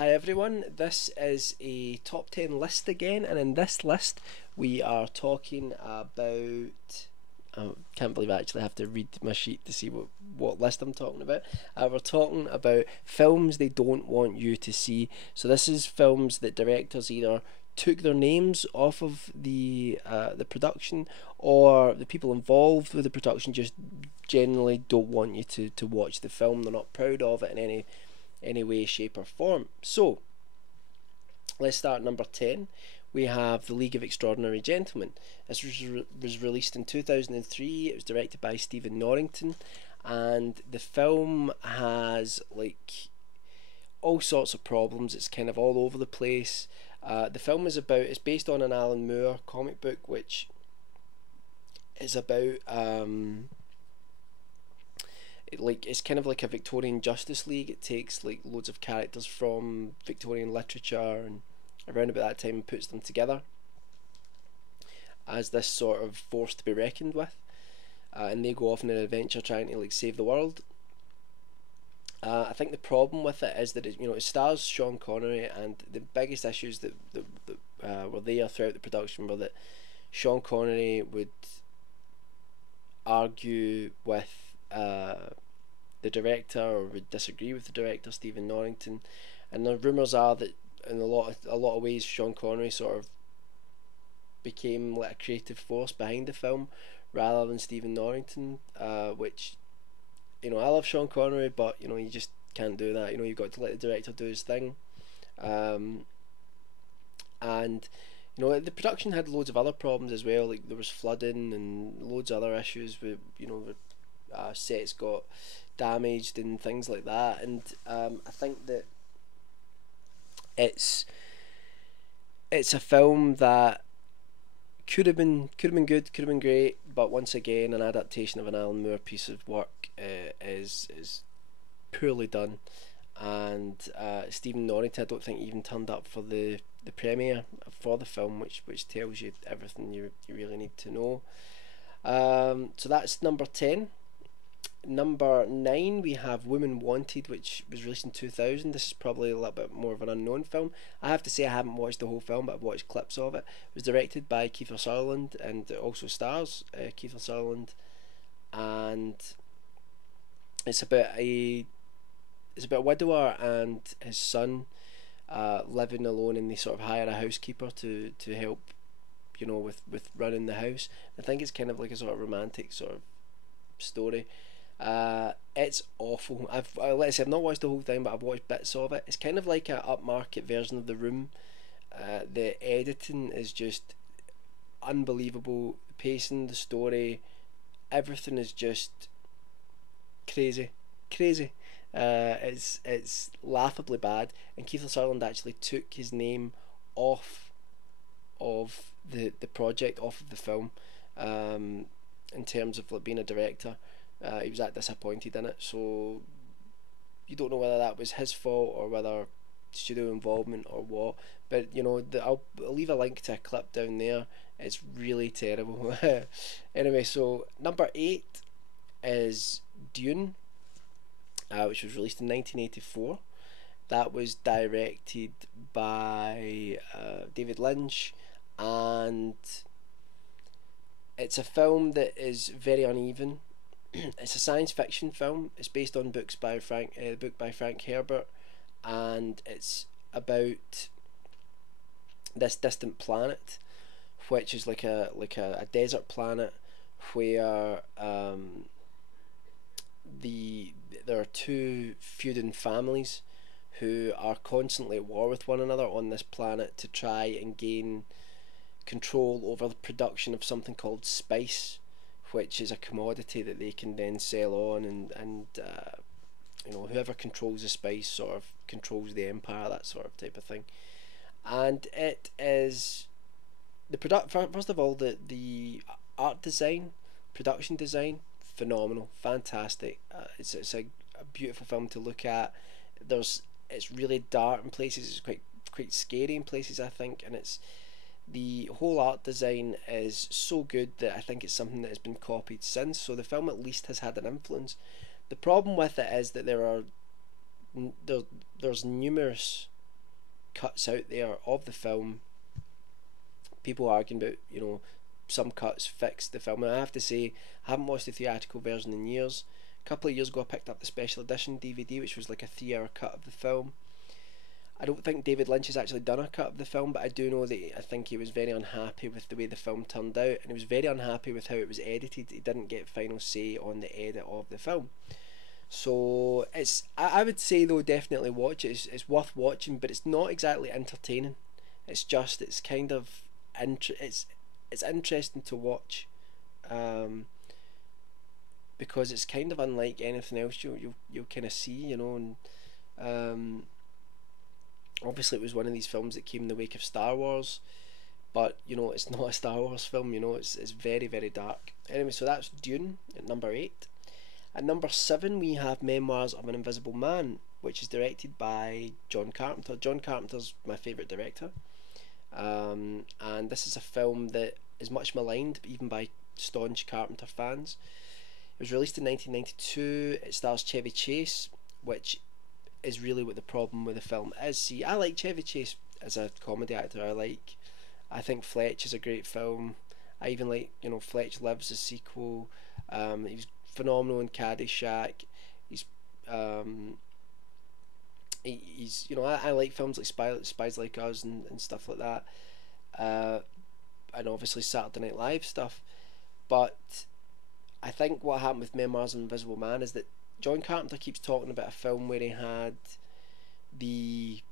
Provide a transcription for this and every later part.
Hi everyone, this is a top 10 list again, and in this list we are talking about. I can't believe I actually have to read my sheet to see what list I'm talking about. We're talking about films they don't want you to see. So this is films that directors either took their names off of the production, or the people involved with the production just generally don't want you to watch the film. They're not proud of it in any way, shape, or form. So let's start at number 10. We have The League of Extraordinary Gentlemen. This was released in 2003. It was directed by Stephen Norrington, and the film has like all sorts of problems. It's kind of all over the place. The film it's based on an Alan Moore comic book, which is about it's kind of like a Victorian Justice League. It takes like loads of characters from Victorian literature and around about that time and puts them together as this sort of force to be reckoned with, and they go off on an adventure trying to like save the world. I think the problem with it is that it stars Sean Connery, and the biggest issues that were there throughout the production were that Sean Connery would argue with the director, or would disagree with the director, Stephen Norrington, and the rumours are that in a lot of ways Sean Connery sort of became like a creative force behind the film rather than Stephen Norrington, which I love Sean Connery, but you just can't do that. You've got to let the director do his thing. And the production had loads of other problems as well. Like there was flooding and loads of other issues with sets got damaged and things like that. And I think that it's a film that could have been good, could have been great, but once again, an adaptation of an Alan Moore piece of work is poorly done. And Stephen Norrington, I don't think, even turned up for the premiere for the film, which tells you everything you really need to know. So that's number 10. Number 9, we have Woman Wanted, which was released in 2000. This is probably a little bit more of an unknown film. I have to say I haven't watched the whole film, but I've watched clips of it. It was directed by Kiefer Sutherland, and it also stars Kiefer Sutherland. And it's about a widower and his son living alone, and they sort of hire a housekeeper to help with running the house. I think it's kind of like a sort of romantic sort of story. It's awful. Let's say I've not watched the whole thing, but I've watched bits of it. It's kind of like a upmarket version of The Room. The editing is just unbelievable. The pacing, the story, everything is just crazy. It's laughably bad, and Keith Sutherland actually took his name off of the project, off of the film, in terms of like being a director. He was that disappointed in it, so you don't know whether that was his fault or whether studio involvement or what. But I'll leave a link to a clip down there. It's really terrible. Anyway, so number 8 is Dune, which was released in 1984. That was directed by David Lynch, and it's a film that is very uneven. It's a science fiction film. It's based on book by Frank Herbert, and it's about this distant planet, which is like a desert planet where there are two feuding families who are constantly at war with one another on this planet to try and gain control over the production of something called spice, which is a commodity that they can then sell on, and whoever controls the spice sort of controls the empire, that sort of type of thing. And it is first of all, the art design, production design, phenomenal, fantastic. It's a beautiful film to look at. It's really dark in places. It's quite scary in places, I think, and the whole art design is so good that I think it's something that has been copied since. So the film at least has had an influence. The problem with it is that there's numerous cuts out there of the film. People arguing about, some cuts fixed the film, and I have to say, I haven't watched the theatrical version in years. A couple of years ago, I picked up the special edition DVD, which was like a 3 hour cut of the film. I don't think David Lynch has actually done a cut of the film, but I do know that I think he was very unhappy with the way the film turned out, and he was very unhappy with how it was edited. He didn't get final say on the edit of the film. So I would say though, definitely watch it. It's worth watching, but it's not exactly entertaining. It's kind of it's interesting to watch, um, because it's kind of unlike anything else you'll kind of see, and um, obviously it was one of these films that came in the wake of Star Wars, but it's not a Star Wars film. It's very, very dark. Anyway, so that's Dune at number 8. At number 7 we have Memoirs of an Invisible Man, which is directed by John Carpenter. John Carpenter's my favourite director, and this is a film that is much maligned even by staunch Carpenter fans. It was released in 1992. It stars Chevy Chase, which is really what the problem with the film is. See, I like Chevy Chase as a comedy actor. I think Fletch is a great film. I even like, Fletch Lives, a sequel. He was phenomenal in Caddyshack. He's he's I like films like Spies Like Us and stuff like that, and obviously Saturday Night Live stuff. But I think what happened with Memoirs of an Invisible Man is that John Carpenter keeps talking about a film where he had the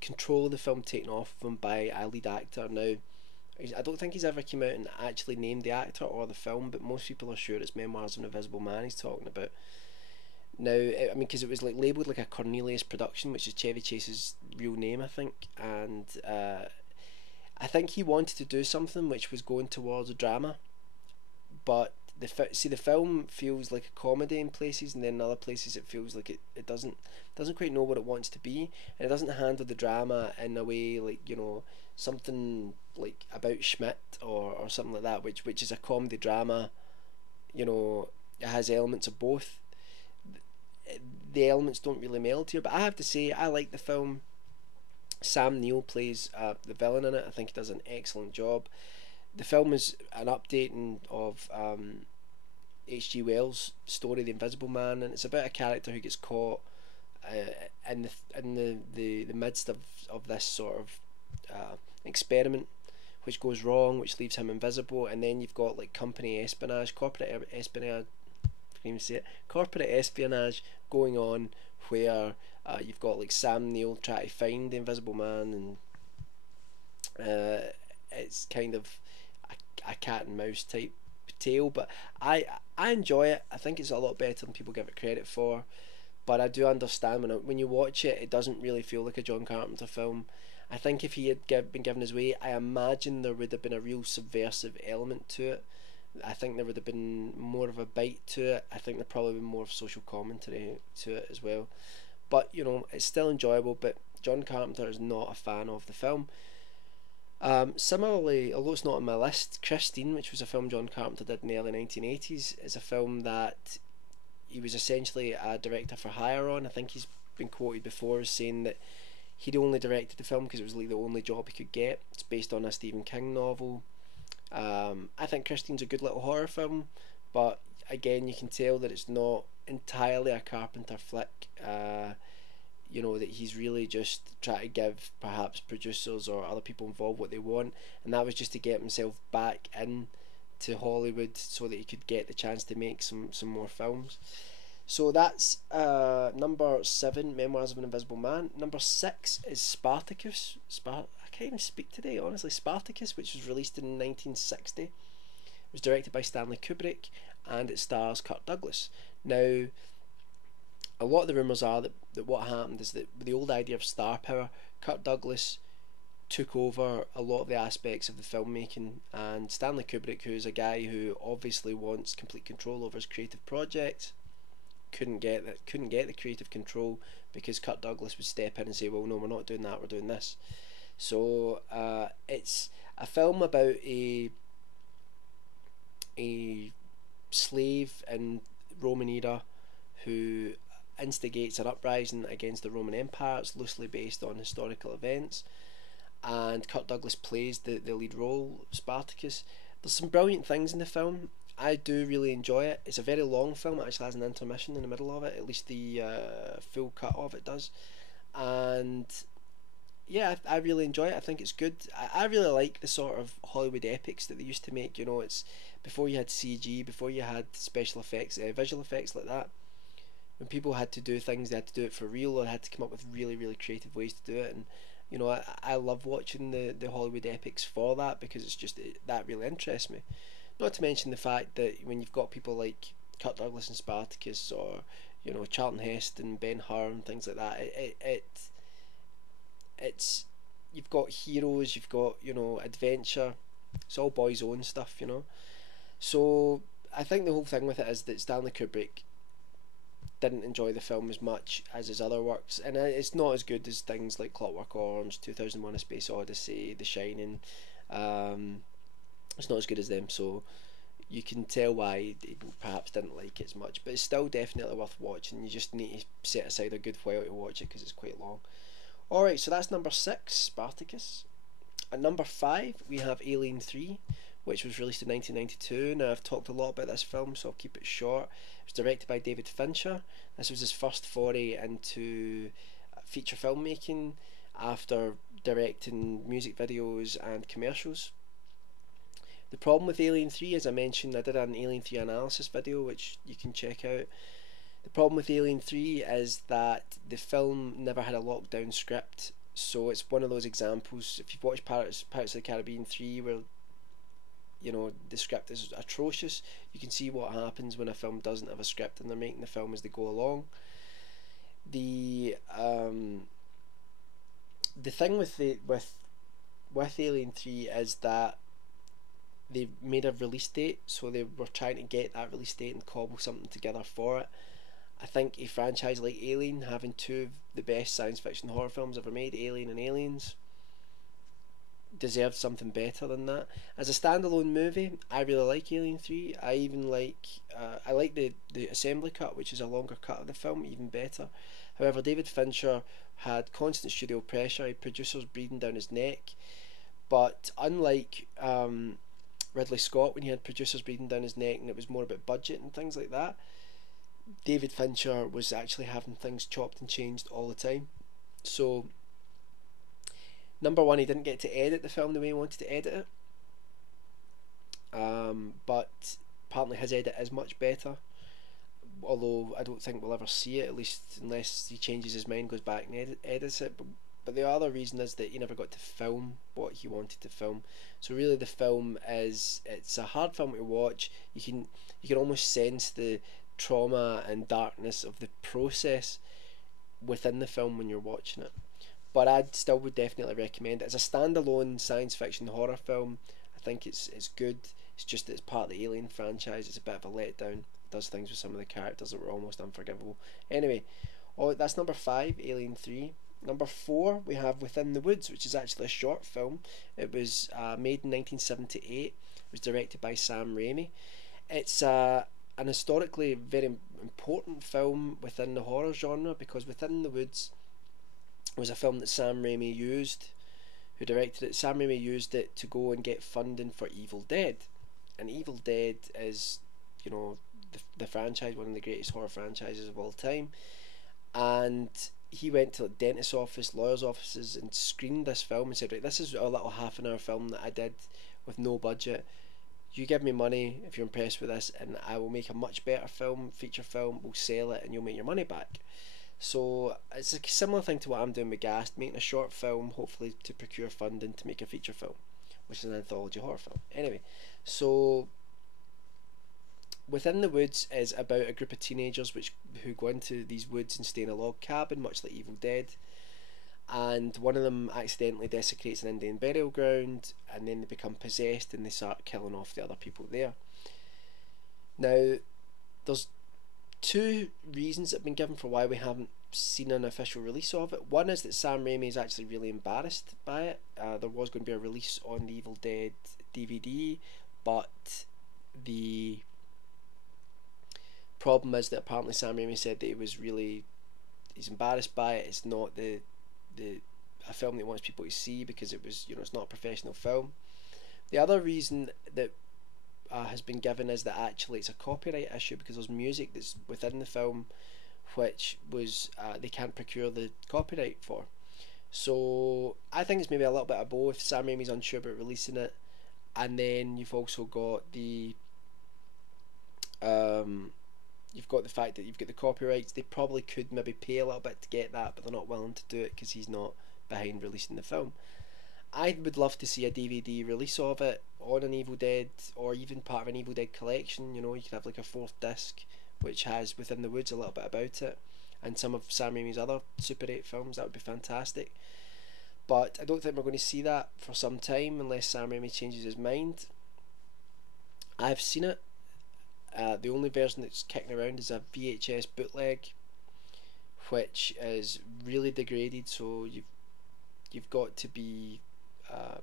control of the film taken off of him by a lead actor. Now, I don't think he's ever come out and actually named the actor or the film, but most people are sure it's Memoirs of an Invisible Man he's talking about. Now, I mean, because it was like labelled like a Cornelius production, which is Chevy Chase's real name, I think, and I think he wanted to do something which was going towards a drama, but the film feels like a comedy in places, and then in other places it feels like it doesn't quite know what it wants to be, and it doesn't handle the drama in a way like, something like About Schmidt or something like that, which is a comedy drama. It has elements of both. The elements don't really meld here, but I have to say I like the film. Sam Neill plays the villain in it. I think he does an excellent job. The film is an updating of H.G. Wells' story, The Invisible Man, and it's about a character who gets caught in the midst of this sort of experiment, which goes wrong, which leaves him invisible, and then you've got like corporate espionage, corporate espionage going on, where you've got like Sam Neill trying to find the Invisible Man, and it's kind of a cat and mouse type tale, but I enjoy it. I think it's a lot better than people give it credit for, but I do understand when you watch it, it doesn't really feel like a John Carpenter film. I think if he had been given his way, I imagine there would have been a real subversive element to it. I think there would have been more of a bite to it. I think there probably been more of social commentary to it as well. But it's still enjoyable. But John Carpenter is not a fan of the film. Similarly, although it's not on my list, Christine, which was a film John Carpenter did in the early 1980s, is a film that he was essentially a director for hire on. I think he's been quoted before as saying that he'd only directed the film because it was like the only job he could get. It's based on a Stephen King novel. I think Christine's a good little horror film, but again, you can tell that it's not entirely a Carpenter flick. That he's really just trying to give perhaps producers or other people involved what they want, and that was just to get himself back in to Hollywood so that he could get the chance to make some more films. So that's number 7, Memoirs of an Invisible Man. Number 6 is Spartacus. I can't even speak today, honestly. Spartacus, which was released in 1960. It was directed by Stanley Kubrick, and it stars Kirk Douglas. Now, a lot of the rumours are that what happened is that with the old idea of star power, Kirk Douglas took over a lot of the aspects of the filmmaking, and Stanley Kubrick, who is a guy who obviously wants complete control over his creative projects, couldn't get the creative control because Kirk Douglas would step in and say, well, no, we're not doing that, we're doing this. So it's a film about a slave in Roman era who instigates an uprising against the Roman Empire. It's loosely based on historical events, and Kirk Douglas plays the lead role, Spartacus. There's some brilliant things in the film. I do really enjoy it. It's a very long film. It actually has an intermission in the middle of it. At least the full cut of it does. And yeah, I really enjoy it. I think it's good. I really like the sort of Hollywood epics that they used to make. You know, it's before you had CG, before you had special effects, visual effects like that. When people had to do things, they had to do it for real, or had to come up with really, really creative ways to do it. And you know, I love watching the Hollywood epics for that, because it's just that really interests me. Not to mention the fact that when you've got people like Kirk Douglas and Spartacus, or you know, Charlton Heston, Ben Hur, and things like that, it's you've got heroes, you've got, you know, adventure. It's all boys' own stuff, you know. So I think the whole thing with it is that Stanley Kubrick didn't enjoy the film as much as his other works, and it's not as good as things like Clockwork Orange, 2001: A Space Odyssey, The Shining. It's not as good as them, so you can tell why he perhaps didn't like it as much. But it's still definitely worth watching. You just need to set aside a good while to watch it, because it's quite long. Alright, so that's number 6, Spartacus. At number 5, we have Alien 3, which was released in 1992. Now, I've talked a lot about this film, so I'll keep it short. It was directed by David Fincher. This was his first foray into feature filmmaking after directing music videos and commercials. The problem with Alien 3, as I mentioned, I did an Alien 3 analysis video, which you can check out. The problem with Alien 3 is that the film never had a lockdown script, so it's one of those examples. If you've watched Pirates of the Caribbean 3, where you know the script is atrocious, you can see what happens when a film doesn't have a script and they're making the film as they go along. The thing with Alien 3 is that they made a release date, so they were trying to get that release date and cobble something together for it. I think a franchise like Alien, having two of the best science fiction horror films ever made, Alien and Aliens, deserved something better than that. As a standalone movie, I really like Alien 3. I even like I like the assembly cut, which is a longer cut of the film, even better. However, David Fincher had constant studio pressure. He had producers breathing down his neck. But unlike Ridley Scott, when he had producers breathing down his neck and it was more about budget and things like that, David Fincher was actually having things chopped and changed all the time. So, number one, he didn't get to edit the film the way he wanted to edit it. But apparently his edit is much better. Although I don't think we'll ever see it, at least unless he changes his mind, goes back and edits it. But the other reason is that he never got to film what he wanted to film. So really, the film it's a hard film to watch. You can almost sense the trauma and darkness of the process within the film when you're watching it. But I still would definitely recommend it as a standalone science fiction horror film. I think it's good. It's just that it's part of the Alien franchise. It's a bit of a letdown. It does things with some of the characters that were almost unforgivable. Anyway, that's number 5, Alien 3. Number 4, we have Within the Woods, which is actually a short film. It was made in 1978. It was directed by Sam Raimi. It's an historically very important film within the horror genre, because Within the Woods was a film that Sam Raimi used, who directed it. Sam Raimi used it to go and get funding for Evil Dead. And Evil Dead is, you know, the franchise, one of the greatest horror franchises of all time. And he went to dentist's office, lawyers' offices, and screened this film and said, right, this is a little half-an-hour film that I did with no budget. You give me money if you're impressed with this, and I will make a much better film, feature film. We'll sell it, and you'll make your money back. So it's a similar thing to what I'm doing with Gast, making a short film, hopefully to procure funding to make a feature film, which is an anthology horror film. Anyway, so Within the Woods is about a group of teenagers who go into these woods and stay in a log cabin, much like Evil Dead. And one of them accidentally desecrates an Indian burial ground, and then they become possessed and they start killing off the other people there. Now, there's 2 reasons that have been given for why we haven't seen an official release of it. One is that Sam Raimi is actually really embarrassed by it. There was going to be a release on the Evil Dead DVD, but the problem is that apparently Sam Raimi said that he's embarrassed by it. It's not the a film that he wants people to see because it was, it's not a professional film. The other reason that has been given is that actually it's a copyright issue because there's music that's within the film which was they can't procure the copyright for. So I think it's maybe a little bit of both. Sam Raimi's unsure about releasing it, and then you've also got you've got the fact that you've got the copyrights. They probably could maybe pay a little bit to get that, but they're not willing to do it because he's not behind releasing the film. I would love to see a DVD release of it on an Evil Dead, or even part of an Evil Dead collection. You could have like a fourth disc which has Within the Woods a little bit about it, and some of Sam Raimi's other Super 8 films. That would be fantastic. But I don't think we're going to see that for some time unless Sam Raimi changes his mind. I've seen it. The only version that's kicking around is a VHS bootleg, which is really degraded. So you've got to be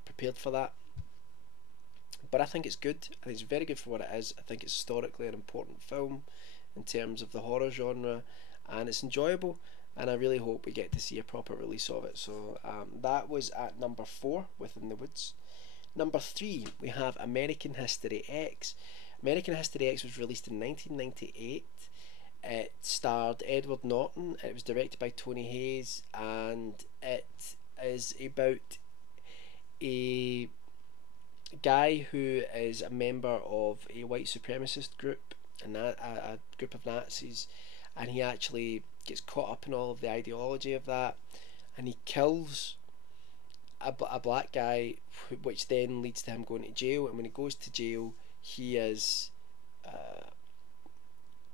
prepared for that. But I think it's good. I think it's very good for what it is. I think it's historically an important film in terms of the horror genre, and it's enjoyable. And I really hope we get to see a proper release of it. So that was at number 4, Within the Woods. Number 3, we have American History X. American History X was released in 1998. It starred Edward Norton. It was directed by Tony Hayes, and it is about a guy who is a member of a white supremacist group, a group of Nazis, and he actually gets caught up in all of the ideology of that, and he kills a black guy, which then leads to him going to jail. And when he goes to jail, he is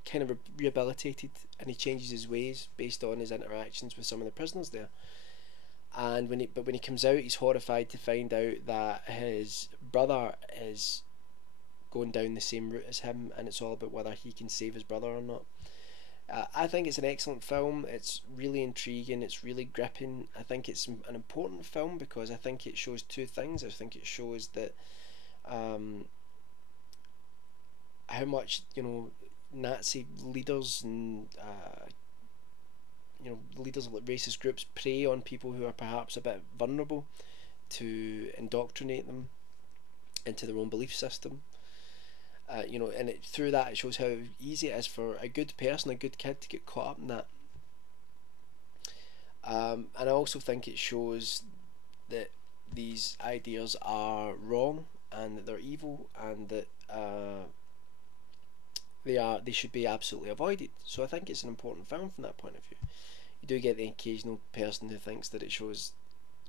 kind of rehabilitated, and he changes his ways based on his interactions with some of the prisoners there. And when he comes out, he's horrified to find out that his brother is going down the same route as him, and it's all about whether he can save his brother or not. I think it's an excellent film. It's really intriguing. It's really gripping. I think it's an important film because I think it shows two things. I think it shows that how much Nazi leaders and leaders of racist groups prey on people who are perhaps a bit vulnerable to indoctrinate them into their own belief system. And through that it shows how easy it is for a good person, a good kid, to get caught up in that. And I also think it shows that these ideas are wrong and that they're evil, and that they should be absolutely avoided. So I think it's an important film from that point of view. You do get the occasional person who thinks that it shows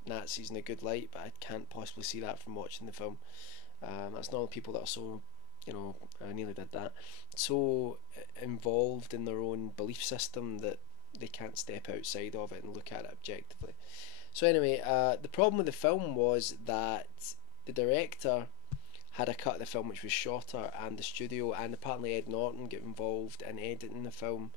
Nazis in a good light, but I can't possibly see that from watching the film. That's not people that are so, I nearly did that, so involved in their own belief system that they can't step outside of it and look at it objectively. So anyway, the problem with the film was that the director had a cut of the film which was shorter, and the studio and apparently Ed Norton get involved in editing the film.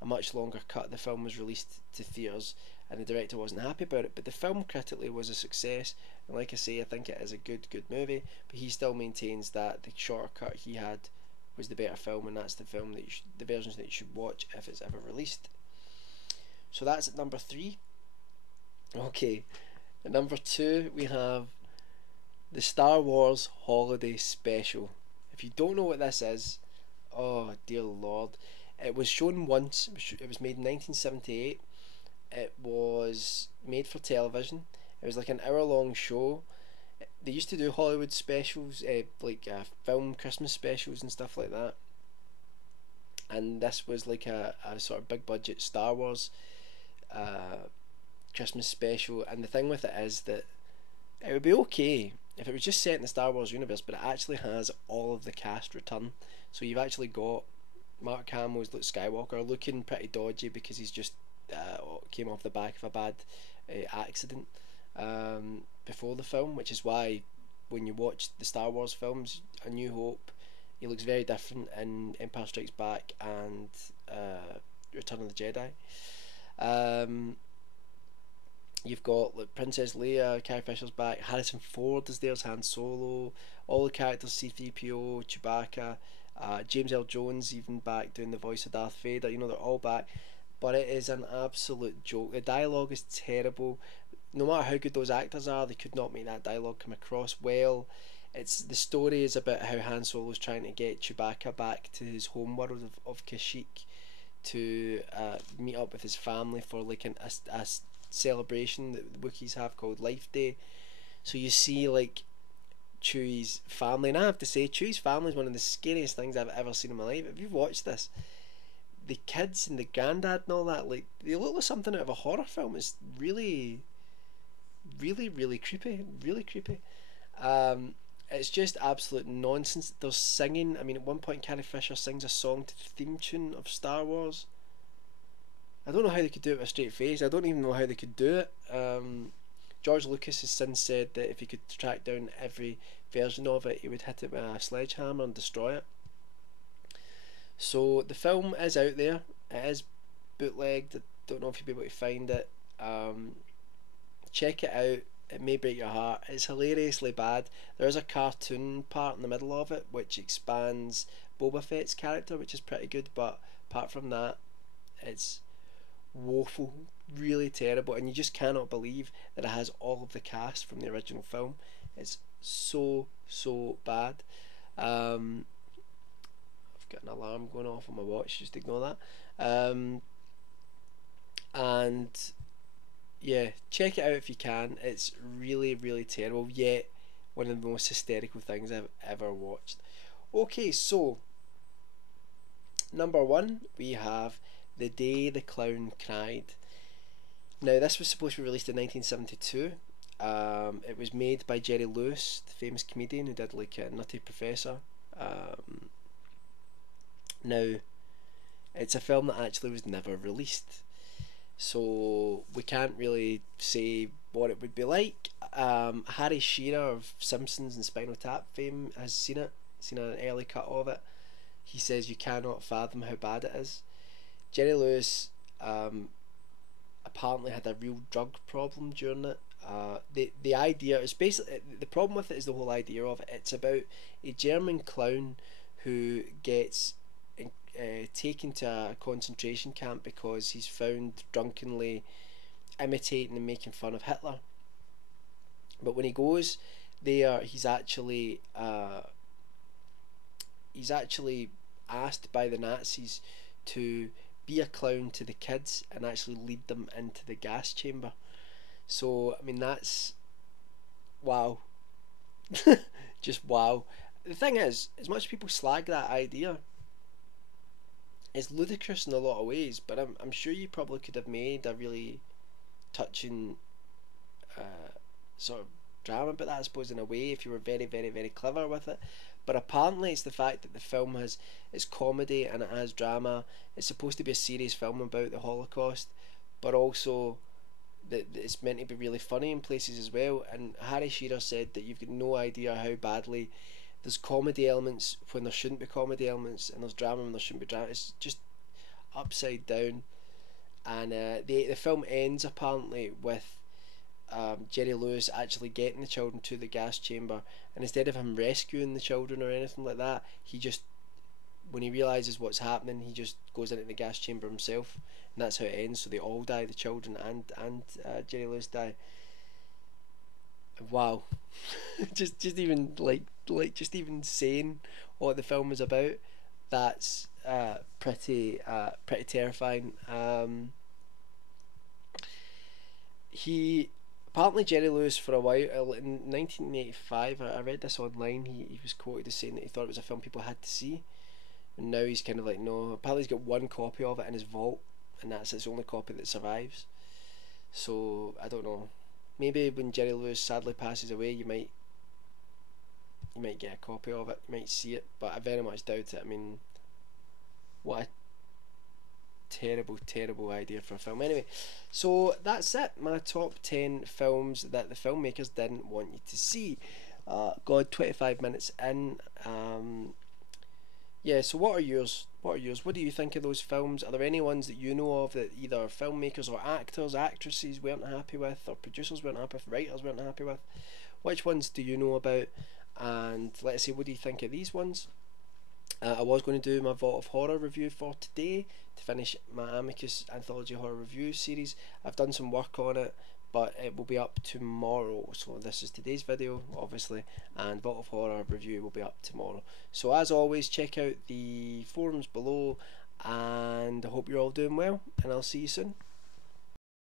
A much longer cut of the film was released to theatres, and the director wasn't happy about it. But the film critically was a success, and like I say, I think it is a good movie. But he still maintains that the shorter cut he had was the better film, and that's the film that the versions that you should watch if it's ever released. So that's at number 3. Okay, at number 2 we have the Star Wars Holiday Special. If you don't know what this is, oh dear Lord, it was shown once. It was made in 1978. It was made for television. It was like an hour-long show. They used to do Hollywood specials, film Christmas specials and stuff like that. And this was like a sort of big-budget Star Wars Christmas special. And the thing with it is that it would be okay if it was just set in the Star Wars universe, but it actually has all of the cast return. So you've actually got Mark Hamill's Luke Skywalker looking pretty dodgy because he's just came off the back of a bad accident before the film, which is why when you watch the Star Wars films, A New Hope, he looks very different in Empire Strikes Back and Return of the Jedi. You've got Princess Leia, Carrie Fisher's back, Harrison Ford is there as Han Solo, all the characters, C-3PO, Chewbacca, James L. Jones even back doing the voice of Darth Vader. You know, they're all back, but it is an absolute joke. The dialogue is terrible. No matter how good those actors are, they could not make that dialogue come across well. It's the story is about how Han Solo's trying to get Chewbacca back to his home world of Kashyyyk to meet up with his family for like a celebration that the Wookiees have called Life Day. So you see like Chewie's family, and I have to say Chewie's family is one of the scariest things I've ever seen in my life. If you've watched this, the kids and the granddad and all that, like they look like something out of a horror film. It's really, really, really creepy, really creepy. Um, it's just absolute nonsense. There's singing. I mean, at one point, Carrie Fisher sings a song to the theme tune of Star Wars. I don't know how they could do it with a straight face. I don't even know how they could do it. George Lucas has since said that if he could track down every version of it, he would hit it with a sledgehammer and destroy it. So the film is out there. It is bootlegged. I don't know if you'll be able to find it. Check it out. It may break your heart. It's hilariously bad. There is a cartoon part in the middle of it which expands Boba Fett's character, which is pretty good, but apart from that, it's woeful, really terrible, and you just cannot believe that it has all of the cast from the original film. It's so bad. I've got an alarm going off on my watch, just ignore that. And yeah, check it out if you can. It's really terrible, yet one of the most hysterical things I've ever watched. Okay, so number one, we have The Day the Clown Cried. Now, this was supposed to be released in 1972. It was made by Jerry Lewis, the famous comedian who did like Nutty Professor. Now, it's a film that actually was never released, so we can't really say what it would be like. Harry Shearer of Simpsons and Spinal Tap fame has seen an early cut of it. He says you cannot fathom how bad it is. Jerry Lewis apparently had a real drug problem during it. The idea is basically, the problem with it is the whole idea of it. It's about a German clown who gets taken to a concentration camp because he's found drunkenly imitating and making fun of Hitler. But when he goes there, he's actually asked by the Nazis to be a clown to the kids and actually lead them into the gas chamber. So I mean, that's wow. Just wow. The thing is, as much as people slag that idea, it's ludicrous in a lot of ways, but I'm sure you probably could have made a really touching sort of drama about that, I suppose, in a way, if you were very clever with it. But apparently it's the fact that the film has it's comedy and it has drama. It's supposed to be a serious film about the Holocaust, but also that it's meant to be really funny in places as well. And Harry Shearer said that you've got no idea how badly there's comedy elements when there shouldn't be comedy elements, and there's drama when there shouldn't be drama. It's just upside down. And the film ends apparently with Jerry Lewis actually getting the children to the gas chamber, and instead of him rescuing the children or anything like that, he just, when he realises what's happening, he just goes into the gas chamber himself, and that's how it ends. So they all die, the children and Jerry Lewis die. Wow. just even like just even saying what the film is about, that's pretty terrifying. He apparently, Jerry Lewis, for a while in 1985, I read this online, he was quoted as saying that he thought it was a film people had to see, and now he's kind of like, no. Apparently he's got one copy of it in his vault, and that's his only copy that survives. So I don't know, maybe when Jerry Lewis sadly passes away, you might get a copy of it, you might see it, but I very much doubt it. I mean, what a terrible idea for a film. Anyway, so that's it, my top 10 films that the filmmakers didn't want you to see. 25 minutes in. Yeah, so what are yours? What do you think of those films? Are there any ones that you know of that either filmmakers or actors, actresses weren't happy with, or producers weren't happy with, writers weren't happy with? Which ones do you know about? And let's say, what do you think of these ones? I was going to do my Vault of Horror review for today to finish my Amicus Anthology Horror Review series. I've done some work on it, but it will be up tomorrow. So this is today's video, obviously, and Vault of Horror review will be up tomorrow. So as always, check out the forums below, and I hope you're all doing well, and I'll see you soon.